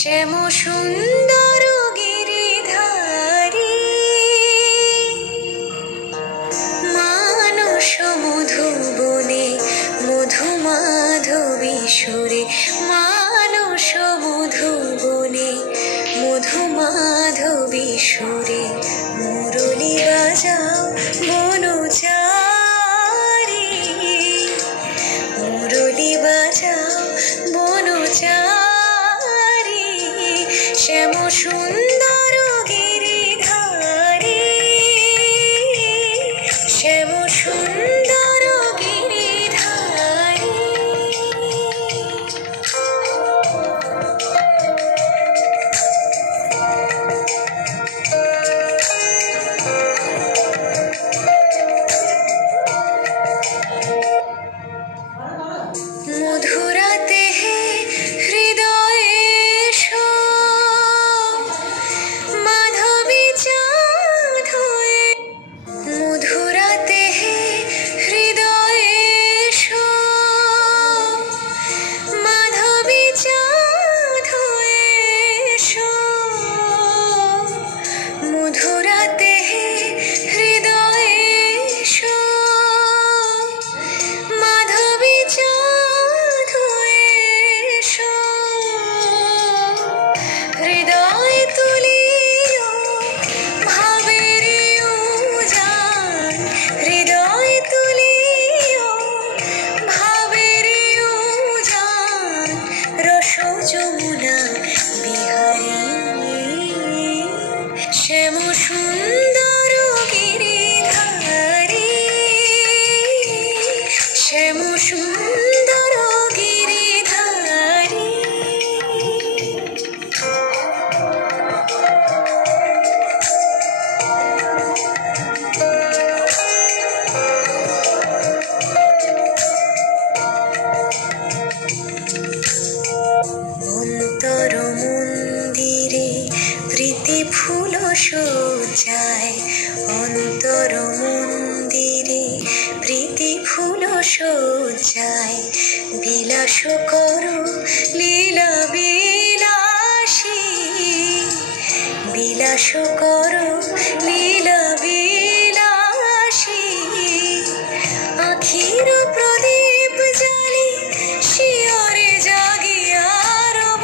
শ্যাম সুন্দর গিরিধারী মানস মধুবনে মধু মাধবী সুরে, মানস মধুবনে মধু মাধবী সুরে, মুরলী বাজাও বনচারী, মুরলী বাজাও বনচারী, শ্যাম সুন্দর গিরিধারী, শ্যাম সুন্দর গিরিধারী। মধুরাতে হৃদয়ে এসো, মাধবী চাঁদ হয়ে, মধুরাতে হৃদয়ে এসো, মাধবী চাঁদ হয়ে এসো, মধুরাতে হৃদয়ে এসো, মাধবী চাঁদ হয়ে এসো, হৃদয় তুলিও ভাবের উজান, হৃদয় তুলিও ভাবের উজান, রস যমুনা বিহারী, শ্যাম সুন্দর গিরিধারী, শ্যাম সুন্দর গিরিধারী। অন্তর মন্দিরে প্রীতি ফুল সজ্জায়, অন্তর মন্দিরে প্রীতি ফুল সজ্জায়, বিলাস করো লীলা বিলাসী, বিলাস করো লীলা বিলাসী, আখির প্রদীপ জ্বালি শিয়রে জাগিয়া রব,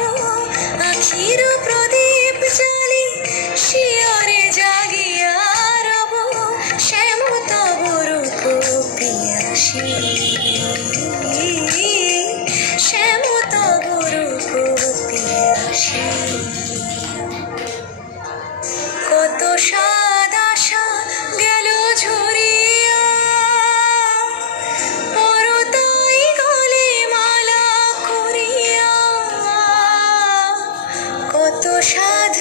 আখির প্রদীপ জ্বালি শিয়রে জাগিয়া রব, শ্যাম তব রূপ পিয়াসী, শ্যাম তব রূপ পিয়াসী। কত সাদ আশা গেল ঝরিয়া, পরতাই গলে মালা করিয়া, কত সাধ